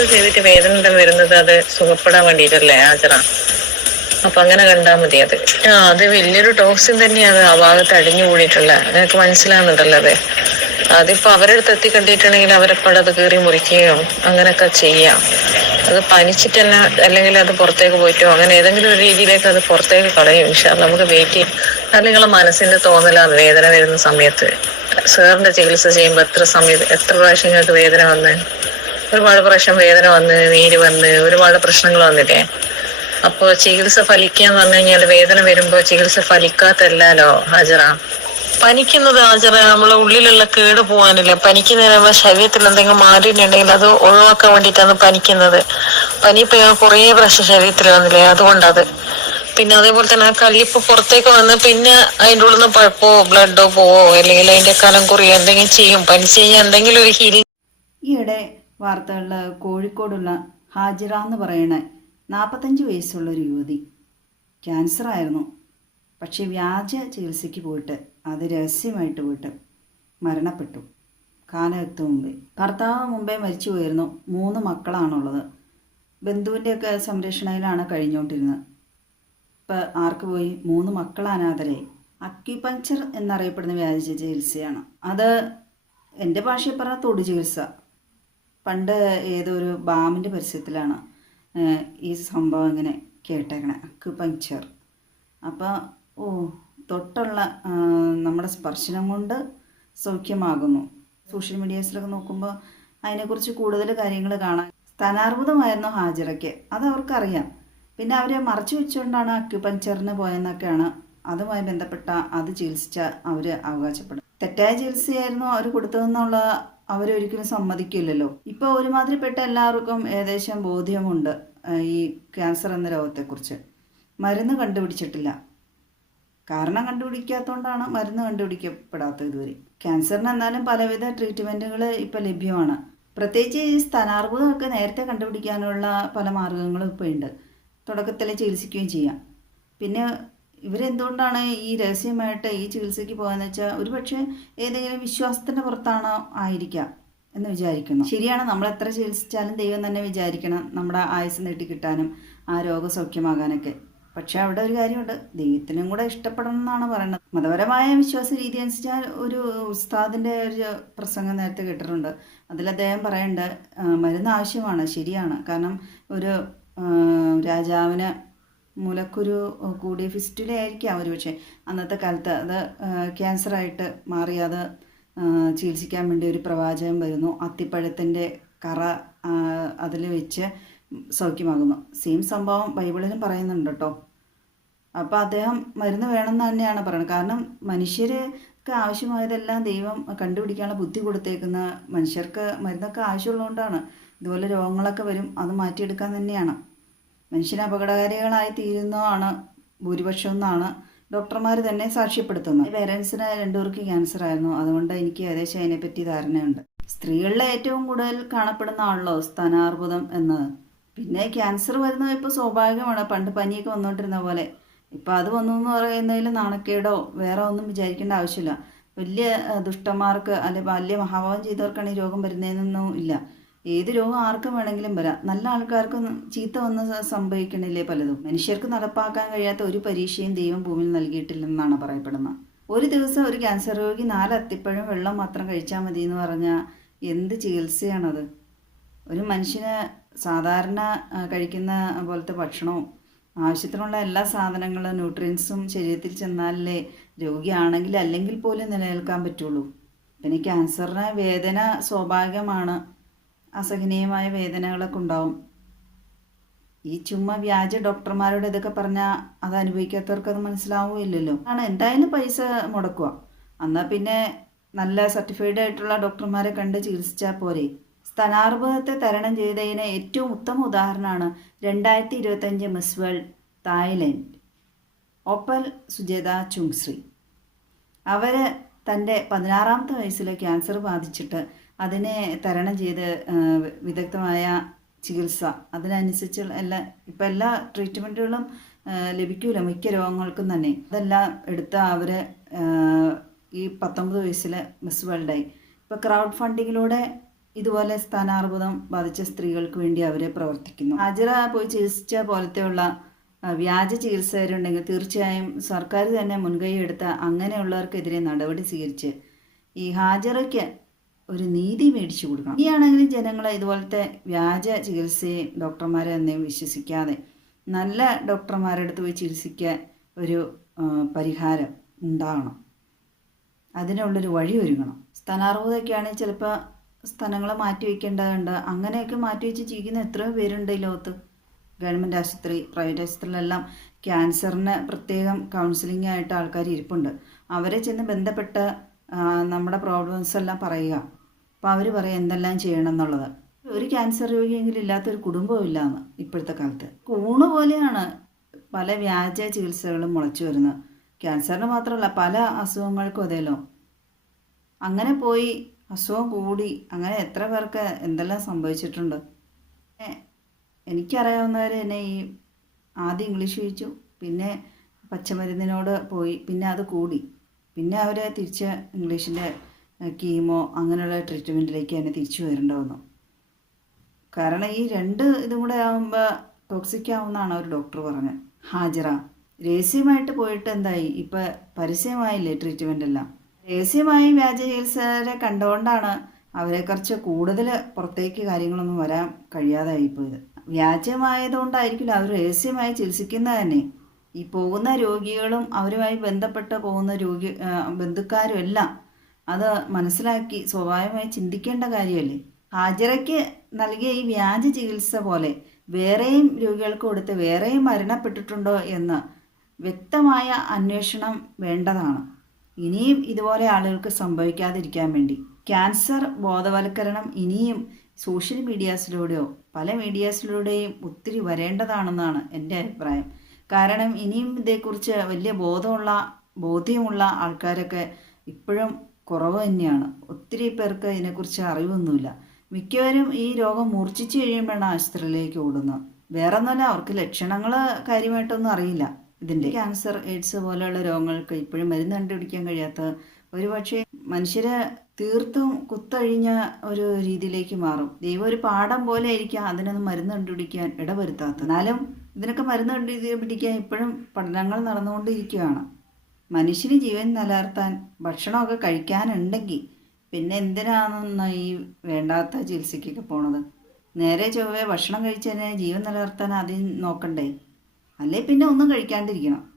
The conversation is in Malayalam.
ചികിത്സ ചെയ്തിട്ട് വേദന വരുന്നത് അത് സുഖപ്പെടാൻ വേണ്ടിയിട്ടല്ലേ ആചറ അപ്പൊ അങ്ങനെ കണ്ടാൽ മതി അത്. ആ അത് വലിയൊരു ടോക്സിൻ തന്നെയാണ് ആ ഭാഗത്ത് അടിഞ്ഞു കൂടിയിട്ടുള്ള. നിങ്ങൾക്ക് മനസ്സിലാകുന്നുണ്ടല്ലോ അത്. അതിപ്പോ അവരെടുത്ത് എത്തി കണ്ടിട്ടുണ്ടെങ്കിൽ അവരെപ്പോഴും അത് കീറി മുറിക്കുകയോ അങ്ങനെയൊക്കെ ചെയ്യാം. അത് പനിച്ചിട്ട് തന്നെ അല്ലെങ്കിൽ അത് പുറത്തേക്ക് പോയിട്ടോ അങ്ങനെ ഏതെങ്കിലും ഒരു രീതിയിലേക്ക് അത് പുറത്തേക്ക് കളയും. പക്ഷെ നമുക്ക് വെയിറ്റ് ചെയ്യും. നിങ്ങളെ മനസ്സിന്റെ തോന്നലാണ് വേദന വരുന്ന സമയത്ത്. സാറിന്റെ ചികിത്സ ചെയ്യുമ്പോൾ എത്ര സമയത്ത് എത്ര പ്രാവശ്യം നിങ്ങൾക്ക് വേദന വന്ന്? ഒരുപാട് പ്രാവശ്യം വേദന വന്ന് നീര് വന്ന് ഒരുപാട് പ്രശ്നങ്ങൾ വന്നില്ലേ? അപ്പോ ചികിത്സ ഫലിക്കാന്ന് പറഞ്ഞു കഴിഞ്ഞാൽ വേദന വരുമ്പോ ചികിത്സ ഫലിക്കാത്തല്ലോ ഹാജറ. പനിക്കുന്നത് ഹാജറ നമ്മളെ ഉള്ളിലുള്ള കേട് പോകാനില്ല പനിക്കുന്നതിന് നമ്മുടെ ശരീരത്തിൽ എന്തെങ്കിലും മാറിയിട്ടുണ്ടെങ്കിൽ അത് ഒഴിവാക്കാൻ വേണ്ടിയിട്ടാണ് പനിക്കുന്നത്. പനി ഇപ്പൊ കുറേ പ്രാവശ്യം ശരീരത്തിൽ വന്നില്ലേ അതുകൊണ്ടത്. പിന്നെ അതേപോലെ തന്നെ ആ കല്ലിപ്പ് പുറത്തേക്ക് വന്ന് പിന്നെ അതിന്റെ ഉള്ളിൽ നിന്ന് പഴപ്പോ ബ്ലഡോ പോവോ അല്ലെങ്കിൽ അതിന്റെ കലം കുറിയോ എന്തെങ്കിലും ചെയ്യും. പനി ചെയ്യാൻ എന്തെങ്കിലും ഒരു ഹീലിംഗ് ഈയിടെ വാർത്തകളിൽ കോഴിക്കോടുള്ള ഹാജിറ എന്ന് പറയുന്ന നാൽപ്പത്തഞ്ച് വയസ്സുള്ള ഒരു യുവതി. ക്യാൻസർ ആയിരുന്നു പക്ഷേ വ്യാജ ചികിത്സയ്ക്ക് പോയിട്ട് അത് രഹസ്യമായിട്ട് പോയിട്ട് മരണപ്പെട്ടു. കാലത്ത് മുമ്പേ. ഭർത്താവ് മുമ്പേ മരിച്ചു പോയിരുന്നു. മൂന്ന് മക്കളാണുള്ളത്. ബന്ധുവിന്റെയൊക്കെ സംരക്ഷണയിലാണ് കഴിഞ്ഞുകൊണ്ടിരുന്നത്. ഇപ്പം ആർക്ക് പോയി? മൂന്ന് മക്കൾ അക്യുപഞ്ചർ എന്നറിയപ്പെടുന്ന വ്യാജ ചികിത്സയാണ്. അത് എന്റെ ഭാഷയിൽ പറഞ്ഞാൽ തൊടു ചികിത്സ പണ്ട് ഏതോ ഒരു ബാമിന്റെ പരസ്യത്തിലാണ് ഈ സംഭവം ഇങ്ങനെ കേട്ടേക്കണേ അക്യുപഞ്ചർ അപ്പോൾ ഓ തൊട്ടുള്ള നമ്മുടെ സ്പർശനം കൊണ്ട് സൗഖ്യമാകുന്നു. സോഷ്യൽ മീഡിയാസിലൊക്കെ നോക്കുമ്പോൾ അതിനെക്കുറിച്ച് കൂടുതൽ കാര്യങ്ങൾ കാണാൻ സ്ഥാനാർബുദമായിരുന്നു ഹാജിറയ്ക്ക് അത് അവർക്കറിയാം പിന്നെ അവരെ മറച്ചു വെച്ചുകൊണ്ടാണ് അക്യുപഞ്ചറിന് പോയെന്നൊക്കെയാണ് അതുമായി ബന്ധപ്പെട്ട അത് ചികിത്സിച്ച അവർ അവകാശപ്പെടും തെറ്റായ ചികിത്സയായിരുന്നു അവർ കൊടുത്തതെന്നുള്ള അവരൊരിക്കലും സമ്മതിക്കില്ലല്ലോ. ഇപ്പോൾ ഒരുമാതിരിപ്പെട്ട എല്ലാവർക്കും ഏകദേശം ബോധ്യമുണ്ട് ഈ ക്യാൻസർ എന്ന രോഗത്തെക്കുറിച്ച്. മരുന്ന് കണ്ടുപിടിച്ചിട്ടില്ല. കാരണം കണ്ടുപിടിക്കാത്തതുകൊണ്ടാണ് മരുന്ന് കണ്ടുപിടിക്കപ്പെടാത്തത് ഇതുവരെ. ക്യാൻസറിന് എന്നാലും പലവിധ ട്രീറ്റ്മെന്റുകൾ ഇപ്പോൾ ലഭ്യമാണ്. പ്രത്യേകിച്ച് ഈ സ്ഥാനാർബുദമൊക്കെ നേരത്തെ കണ്ടുപിടിക്കാനുള്ള പല മാർഗങ്ങളും ഇപ്പോൾ ഉണ്ട് തുടക്കത്തിൽ ചികിത്സിക്കുകയും ചെയ്യാം. പിന്നെ ഇവരെന്തുകൊണ്ടാണ് ഈ രഹസ്യമായിട്ട് ഈ ചികിത്സയ്ക്ക് പോകാന്ന് വെച്ചാൽ ഒരുപക്ഷെ ഏതെങ്കിലും വിശ്വാസത്തിന്റെ പുറത്താണോ ആയിരിക്കാം എന്ന് വിചാരിക്കുന്നു. ശരിയാണ് നമ്മൾ എത്ര ചികിത്സിച്ചാലും ദൈവം തന്നെ വിചാരിക്കണം നമ്മുടെ ആയുസ് നീട്ടി കിട്ടാനും ആ രോഗം സൗഖ്യമാകാനൊക്കെ പക്ഷെ അവിടെ ഒരു കാര്യമുണ്ട് ദൈവത്തിനും കൂടെ ഇഷ്ടപ്പെടണം എന്നാണ് പറയുന്നത്. മതപരമായ വിശ്വാസ രീതി അനുസരിച്ചാൽ ഒരു ഉസ്താദിന്റെ ഒരു പ്രസംഗം നേരത്തെ കേട്ടിട്ടുണ്ട്. അതിൽ അദ്ദേഹം പറയേണ്ട മരുന്ന് ആവശ്യമാണ് ശരിയാണ്. കാരണം ഒരു രാജാവിന് മുലക്കുരു കൂടിയ ഫിസ്റ്റുല ആയിരിക്കാം ഒരു പക്ഷേ അന്നത്തെ കാലത്ത് അത് ക്യാൻസറായിട്ട് മാറി അത് ചികിത്സിക്കാൻ വേണ്ടി ഒരു പ്രവാചകം വരുന്നു. അത്തിപ്പഴത്തിന്റെ കറ അതിൽ വെച്ച് സൗഖ്യമാകുന്നു. സെയിം സംഭവം ബൈബിളിലും പറയുന്നുണ്ട് കേട്ടോ. അപ്പോൾ അദ്ദേഹം മരുന്ന് വേണമെന്ന് തന്നെയാണ് പറയുന്നത്. കാരണം മനുഷ്യർക്ക് ആവശ്യമായതെല്ലാം ദൈവം കണ്ടുപിടിക്കാനുള്ള ബുദ്ധി കൊടുത്തേക്കുന്ന മനുഷ്യർക്ക് മരുന്നൊക്കെ ആവശ്യമുള്ളതുകൊണ്ടാണ് ഇതുപോലെ രോഗങ്ങളൊക്കെ വരും അത് മാറ്റിയെടുക്കാൻ തന്നെയാണ്. മനുഷ്യന് അപകടകാരികളായി തീരുന്നതാണ് ഭൂരിപക്ഷം എന്നാണ് ഡോക്ടർമാർ തന്നെ സാക്ഷ്യപ്പെടുത്തുന്നത്. പേരൻസിന് രണ്ടുപേർക്ക് ക്യാൻസർ ആയിരുന്നു. അതുകൊണ്ട് എനിക്ക് ഏകദേശം അതിനെപ്പറ്റി ധാരണയുണ്ട്. സ്ത്രീകളിലെ ഏറ്റവും കൂടുതൽ കാണപ്പെടുന്ന ആണല്ലോ സ്ഥാനാർബുദം എന്നത് പിന്നെ ക്യാൻസർ വരുന്നത് ഇപ്പോൾ സ്വാഭാവികമാണ്. പണ്ട് പനിയൊക്കെ വന്നുകൊണ്ടിരുന്ന പോലെ. ഇപ്പം അത് വന്നു എന്ന് പറയുന്നതിൽ നാണക്കേടോ വേറെ ഒന്നും വിചാരിക്കേണ്ട ആവശ്യമില്ല. വലിയ ദുഷ്ടന്മാർക്ക് അല്ലെ വലിയ മഹാഭാവം ചെയ്തവർക്കാണ് ഈ രോഗം വരുന്നതെന്നൊന്നും ഇല്ല. ഏത് രോഗം ആർക്കും വേണമെങ്കിലും വരാം. നല്ല ആൾക്കാർക്കും ചീത്ത വന്ന് സംഭവിക്കണില്ലേ പലതും. മനുഷ്യർക്ക് നടപ്പാക്കാൻ കഴിയാത്ത ഒരു പരീക്ഷയും ദൈവം ഭൂമിയിൽ നൽകിയിട്ടില്ലെന്നാണ് പറയപ്പെടുന്നത്. ഒരു ദിവസം ഒരു ക്യാൻസർ രോഗി നാല് അത്തിപ്പഴം വെള്ളം മാത്രം കഴിച്ചാൽ മതി എന്ന് പറഞ്ഞാൽ എന്ത് ചികിത്സയാണത്? ഒരു മനുഷ്യന് സാധാരണ കഴിക്കുന്ന പോലത്തെ ഭക്ഷണവും ആവശ്യത്തിനുള്ള എല്ലാ സാധനങ്ങളും ന്യൂട്രിയൻസും ശരീരത്തിൽ ചെന്നാലേ രോഗിയാണെങ്കിൽ അല്ലെങ്കിൽ പോലും നിലനിൽക്കാൻ പറ്റുള്ളൂ. പിന്നെ ക്യാൻസറിന് വേദന സ്വാഭാവികമാണ്. അസഹനീയമായ വേദനകളൊക്കെ ഉണ്ടാവും. ഈ ചുമ്മാ വ്യാജ ഡോക്ടർമാരോട് ഇതൊക്കെ പറഞ്ഞാൽ അത് അനുഭവിക്കാത്തവർക്ക് അത് മനസ്സിലാവുകയില്ലല്ലോ. ആണ് എന്തായാലും പൈസ മുടക്കുക. എന്നാൽ പിന്നെ നല്ല സർട്ടിഫൈഡ് ആയിട്ടുള്ള ഡോക്ടർമാരെ കണ്ട് ചികിത്സിച്ചാൽ പോരെ. സ്ഥാനാർബുദത്തെ തരണം ചെയ്തതിന് ഏറ്റവും ഉത്തമ ഉദാഹരണമാണ് രണ്ടായിരത്തി ഇരുപത്തഞ്ച് Miss World Thailand. Opal Suchata Chuangsri. അവർ തന്റെ പതിനാറാമത്തെ വയസ്സിൽ ക്യാൻസർ ബാധിച്ചിട്ട് അതിനെ തരണം ചെയ്ത് വിദഗ്ധമായ ചികിത്സ. അതിനനുസരിച്ച് എല്ലാ ഇപ്പം എല്ലാ ട്രീറ്റ്മെന്റുകളും ലഭിക്കൂല മിക്ക രോഗങ്ങൾക്കും തന്നെ. അതെല്ലാം എടുത്ത് അവർ ഈ പത്തൊമ്പത് വയസ്സിൽ മിസ് വേൾഡായി. ഇപ്പോൾ ക്രൗഡ് ഫണ്ടിങ്ങിലൂടെ ഇതുപോലെ സ്ഥാനാർബുദം ബാധിച്ച സ്ത്രീകൾക്ക് വേണ്ടി അവർ പ്രവർത്തിക്കുന്നു. ഹാജിറ പോയി ചികിത്സിച്ച പോലത്തെയുള്ള വ്യാജ ചികിത്സകരുണ്ടെങ്കിൽ തീർച്ചയായും സർക്കാർ തന്നെ മുൻകൈ എടുത്ത അങ്ങനെയുള്ളവർക്കെതിരെ നടപടി സ്വീകരിച്ച് ഈ ഹാജറയ്ക്ക് ഒരു നീതി മേടിച്ചു കൊടുക്കണം. ഇനിയാണെങ്കിൽ ജനങ്ങൾ ഇതുപോലത്തെ വ്യാജ ചികിത്സയും ഡോക്ടർമാരെ എന്നെയും വിശ്വസിക്കാതെ നല്ല ഡോക്ടർമാരുടെ അടുത്ത് പോയി ചികിത്സിക്കാൻ ഒരു പരിഹാരം ഉണ്ടാകണം. അതിനുള്ളൊരു വഴി ഒരുങ്ങണം. സ്ഥാനാർബുദമൊക്കെയാണെങ്കിൽ ചിലപ്പോൾ സ്ഥലങ്ങൾ മാറ്റി വയ്ക്കേണ്ടതുണ്ട്. അങ്ങനെയൊക്കെ മാറ്റി വെച്ച് ജീവിക്കുന്ന എത്രയോ പേരുണ്ട് ഈ ലോകത്ത്. ഗവൺമെന്റ് ആശുപത്രി പ്രൈവറ്റ് ആശുപത്രിയിലെല്ലാം ക്യാൻസറിന് പ്രത്യേകം കൗൺസിലിംഗ് ആയിട്ട് ആൾക്കാർ ഇരിപ്പുണ്ട്. അവരെ ചെന്ന് ബന്ധപ്പെട്ട് നമ്മുടെ പ്രോബ്ലംസ് എല്ലാം പറയുക. അപ്പോൾ അവർ പറയും എന്തെല്ലാം ചെയ്യണം എന്നുള്ളത്? ഒരു ക്യാൻസർ രോഗിയെങ്കിലും ഇല്ലാത്തൊരു കുടുംബവും ഇല്ലാന്ന് ഇപ്പോഴത്തെ കാലത്ത്. കൂണ് പോലെയാണ് പല വ്യാജ ചികിത്സകളും മുളച്ചു വരുന്നത്. ക്യാൻസറിന് മാത്രമല്ല പല അസുഖങ്ങൾക്കും അതേലോ. അങ്ങനെ പോയി അസുഖം കൂടി അങ്ങനെ എത്ര പേർക്ക് എന്തെല്ലാം സംഭവിച്ചിട്ടുണ്ട്? എനിക്കറിയാവുന്നവർ എന്നെ ഈ ആദ്യം ഇംഗ്ലീഷ് ചോദിച്ചു പിന്നെ പച്ചമരുന്നിനോട് പോയി പിന്നെ അത് കൂടി. പിന്നെ അവർ തിരിച്ച് ഇംഗ്ലീഷിന്റെ കീമോ അങ്ങനെയുള്ള ട്രീറ്റ്മെന്റിലേക്ക് തന്നെ തിരിച്ചു വരേണ്ട വന്നു കാരണം ഈ രണ്ട് ഇതും കൂടെ ആകുമ്പോൾ ടോക്സിക് ആവുമെന്നാണ് ഒരു ഡോക്ടർ പറഞ്ഞത്. ഹാജറ. രഹസ്യമായിട്ട് പോയിട്ട് എന്തായി? ഇപ്പം പരസ്യമായില്ലേ ട്രീറ്റ്മെന്റ് എല്ലാം? രഹസ്യമായി വ്യാജ ചികിത്സരെ കണ്ടുകൊണ്ടാണ് അവരെ കുറച്ച് കൂടുതൽ പുറത്തേക്ക് കാര്യങ്ങളൊന്നും വരാൻ കഴിയാതായിപ്പോയത് വ്യാജമായതുകൊണ്ടായിരിക്കില്ല അവർ രഹസ്യമായി ചികിത്സിക്കുന്നത് തന്നെ. ഈ പോകുന്ന രോഗികളും അവരുമായി ബന്ധപ്പെട്ട് പോകുന്ന രോഗി ബന്ധുക്കാരും എല്ലാം അത് മനസ്സിലാക്കി സ്വാഭാവികമായി ചിന്തിക്കേണ്ട കാര്യമല്ലേ? ഹാജിറയ്ക്ക് നൽകിയ ഈ വ്യാജ ചികിത്സ പോലെ വേറെയും രോഗികൾക്ക് കൊടുത്ത് വേറെയും മരണപ്പെട്ടിട്ടുണ്ടോ എന്ന് വ്യക്തമായ അന്വേഷണം വേണ്ടതാണ്. ഇനിയും ഇതുപോലെ ആളുകൾക്ക് സംഭവിക്കാതിരിക്കാൻ വേണ്ടി. ക്യാൻസർ ബോധവൽക്കരണം ഇനിയും സോഷ്യൽ മീഡിയാസിലൂടെയോ പല മീഡിയാസിലൂടെയും ഒത്തിരി വരേണ്ടതാണെന്നാണ് എന്റെ അഭിപ്രായം. കാരണം ഇനിയും ഇതേക്കുറിച്ച് വലിയ ബോധമുള്ള ബോധ്യമുള്ള ആൾക്കാരൊക്കെ ഇപ്പോഴും കുറവ് തന്നെയാണ്. ഒത്തിരി പേർക്ക് ഇതിനെക്കുറിച്ച് അറിവൊന്നുമില്ല. മിക്കവരും ഈ രോഗം മൂർച്ഛിച്ച് കഴിയുമ്പോഴാണ് ആശുപത്രിയിലേക്ക് ഓടുന്നത്. വേറെ ഒന്നുമല്ല അവർക്ക് ലക്ഷണങ്ങൾ കാര്യമായിട്ടൊന്നും അറിയില്ല. ഇതിന്റെ ക്യാൻസർ എയ്ഡ്സ് പോലെയുള്ള രോഗങ്ങൾക്ക് ഇപ്പോഴും മരുന്ന് കണ്ടുപിടിക്കാൻ കഴിയാത്ത ഒരുപക്ഷെ മനുഷ്യരെ തീർത്തും കുത്തഴിഞ്ഞ ഒരു രീതിയിലേക്ക് മാറും. ദൈവം ഒരു പാഠം പോലെ ആയിരിക്കാം അതിനൊന്നും മരുന്ന് കണ്ടുപിടിക്കാൻ ഇടവരുത്താത്തത്. എന്നാലും ഇതിനൊക്കെ മരുന്ന് കണ്ടുപിടിക്കാൻ ഇപ്പോഴും പഠനങ്ങൾ നടന്നുകൊണ്ടിരിക്കുകയാണ്. മനുഷ്യന് ജീവൻ നിലനിർത്താൻ ഭക്ഷണമൊക്കെ കഴിക്കാനുണ്ടെങ്കിൽ പിന്നെ എന്തിനാണെന്ന് ഈ വേണ്ടാത്ത ചികിത്സയ്ക്കൊക്കെ പോണത്? നേരെ ചൊവ്വേ ഭക്ഷണം കഴിച്ചതിനെ ജീവൻ നിലനിർത്താൻ ആദ്യം നോക്കണ്ടേ? അല്ലേ പിന്നെ ഒന്നും കഴിക്കാണ്ടിരിക്കണം.